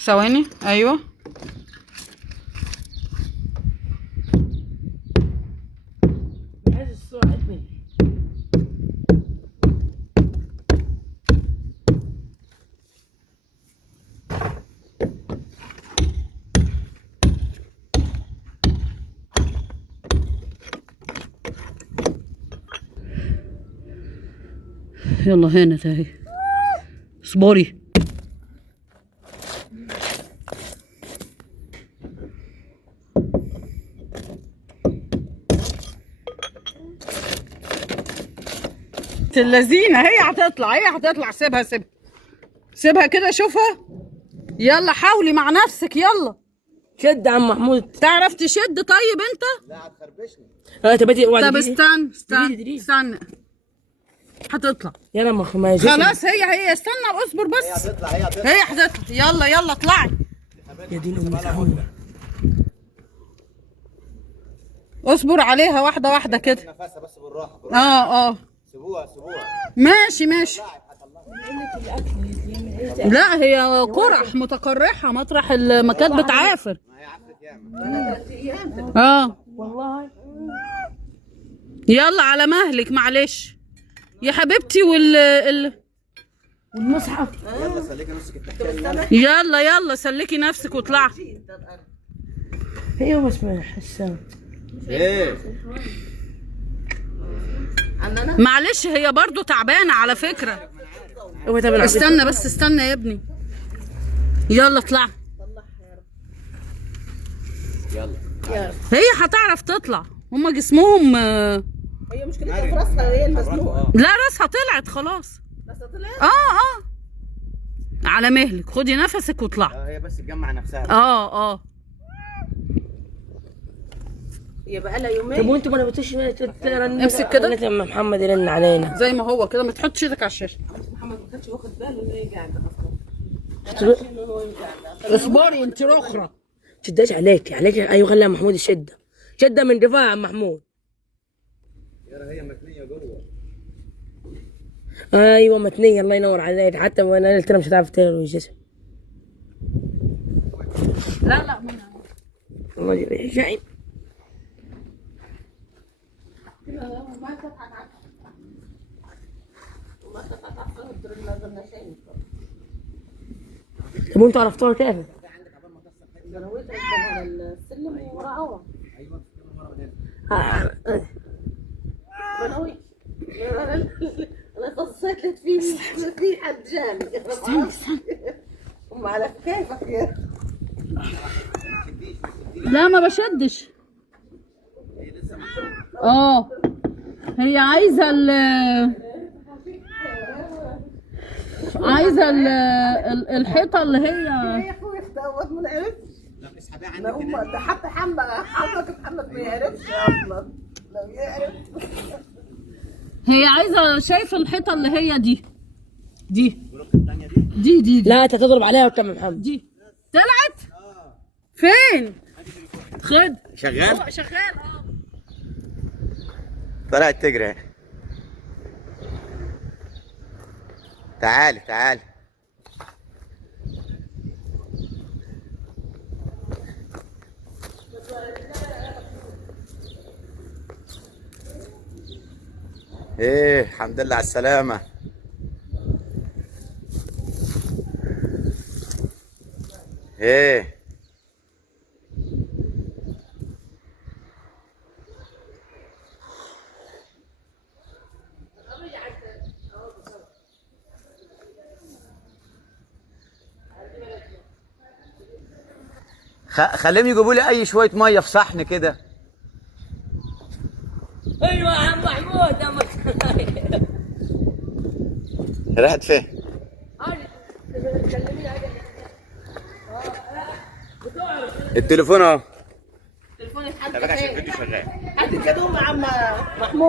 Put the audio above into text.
ثواني. ايوه عايز السرعه ابني. يلا هانت اهي. اصبري. اللذينه هي هتطلع، هي هتطلع. سيبها سيبها سيبها كده، شوفها. يلا حاولي مع نفسك، يلا. شد يا عم محمود. تعرف تشد طيب انت؟ لا هتخربشني. طب استنى استنى استنى، هتطلع. يلا ما خلاص هي استنى اصبر بس. هي هتطلع هي هتطلع. يلا يلا اطلعي. يا دين امي. اصبر عليها واحده واحده كده. نفسها بس بالراحه بالراحه. اه سيبوها ماشي ماشي. لا هي قرح متقرحه مطرح المكان بتعافر. ما هي عفرت ياما. والله. يلا على مهلك معلش يا حبيبتي. والمصحف. يلا سلكي نفسك التحتاني. يلا يلا سلكي نفسك واطلعي. ايوه بس ما حسام. ايه معلش هي برضو تعبانه على فكره. استنى بس استنى يا ابني. يلا اطلعي. يلا هي هتعرف تطلع، هما جسمهم. هي مشكلتها في راسها، هي المزنوقه. لا راسها طلعت خلاص. راسها طلعت. اه على مهلك، خدي نفسك واطلعي. هي بس تجمع نفسها. اه هي بقى لها يومين. طب وانتوا ما نبتوش امسك كده. لما محمد يرن علينا زي ما هو كده، ما تحطش ايدك على الشاشه. محمد ما كانش واخد باله ان هي قاعده اصلا. اصبري انت رخره. شداش عليك ايوه خليها محمود الشده. شده من دفاع محمود. يا هي متنيه جوه. ايوه متنيه الله ينور عليك. حتى وانا قلت لها مش هتعرف تلوي الجسم. لا والله يا شايب. طب وانتوا عرفتوها كيف؟ زنويت على السلم وراها. ايوه ورا من هنا. زنويت. انا قصيت في حد جاني. استني ام على كيفك يا. لا ما بشدش. هي عايزه الحيطه اللي هي. يا اخوي اختوت ما نعرفش. لا اسحبيها عندك هنا. ده حتى محمد ما يعرفش اصلا. لو يعرف. هي عايزه، شايفه الحيطه اللي هي دي. الثانيه دي. لا انت تضرب عليها وتم محمد. دي طلعت. فين؟ خد. شغال شغال. طلعت تجري. تعالي تعالي. ايه الحمد لله على السلامة. ايه خليهم يجيبوا لي اي شويه ميه في صحن كده. ايوه يا عم محمود يا راحت فين؟ التليفون اهو. تليفوني خلي بالك عشان الفيديو شغال. حد كده مع محمود.